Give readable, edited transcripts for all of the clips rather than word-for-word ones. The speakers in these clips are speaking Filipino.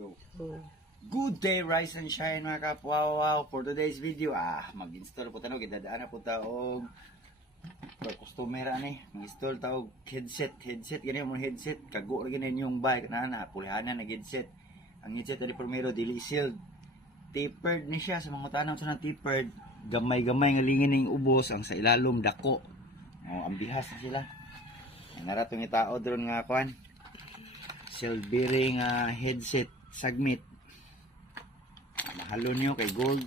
Go. Oh. Good day, rise and shine mga kapwa. Wow, for today's video, mag-install po tayo, gidadaan na po tayo customer ani, mag-install tayo headset, ganyan mo headset, kago rin ganyan yung bike na pulihanan na headset. Ang headset tadi primero dili sealed. Tapered ni siya sa mga tanong sa tapered, gamay-gamay nga lingin ng ubos, ang sa ilalom dako. Oh, ang bihas na sila. Naratong itao drone nga kuan. Sealed bearing headset sagmit. Mahalo nyo kay gold.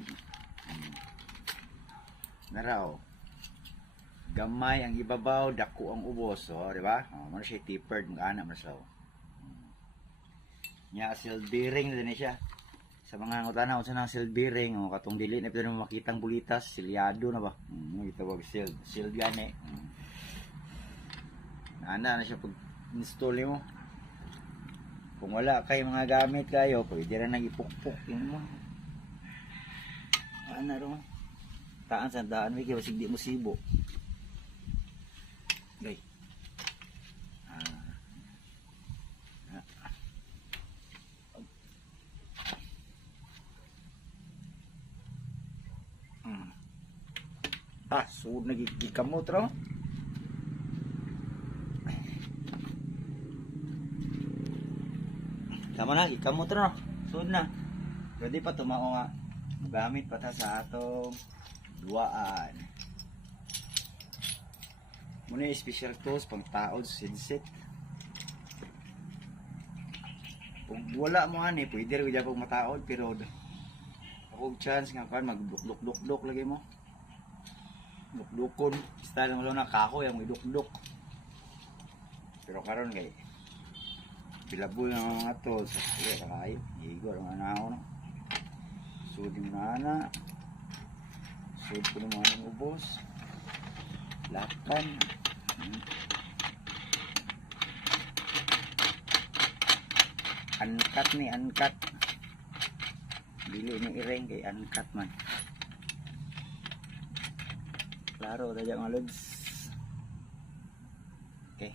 Naraw. Gamay ang ibabaw, dako ang ubos, di ba? Mo siya tapered, mag-ana man siya. Nya sealed bearing din siya. Sa mga ngutana unsa nang sealed bearing, katong dili na pwede makitang bulitas, silyado na ba? Gitawag sealed. Sealed gani. Ana na siya pag install mo. Kung wala kay mga gamit kayo, pwede ra nang ipukpok mo. Ana ro. Taan sa daan may basig di mo sibo. Gay. Suod na gikamot ro. Tama na, gikamot ro. Suod na. Pwede pa tumao nga. Gamit pa ta sa atong duwaan. Muna yung special tools pang taod sa headset. Kung wala mo ani, pwede rin dyan pag mataod, pero ako chance nga kan magduk-duk lagi mo. Duk-dukon, style mo lang na kahoy ang iduk-duk. Pero karon kay pilabul ng mga tools. Kaya kakayo, igor ang anaw no. Sud mo na ana. Sud ko naman ang ubos. Lakan. Uncut ni, uncut. Dili ni ireng kay uncut man. Klaro daya mga lods. Okay.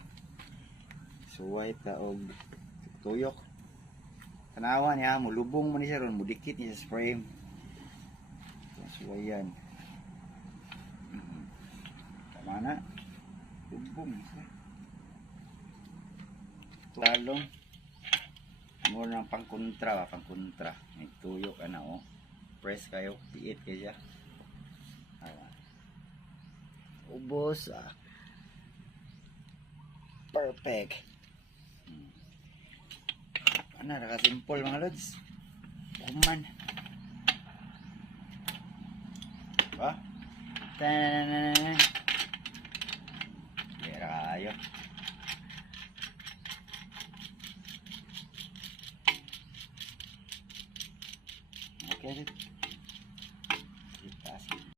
Suway ta og tuyok. Tanawa niya, mulubong man siya ron, mudikit niya sa frame. Suwayan. Tama na. Lubong. Talong. Muna ng pangkontra, pangkontra. May tuyok, press kayo, piit kayo siya. Ubos, perfect. Nakasimple mga lods. Kuman. Diba? Tananana. Pera kayo. Okay.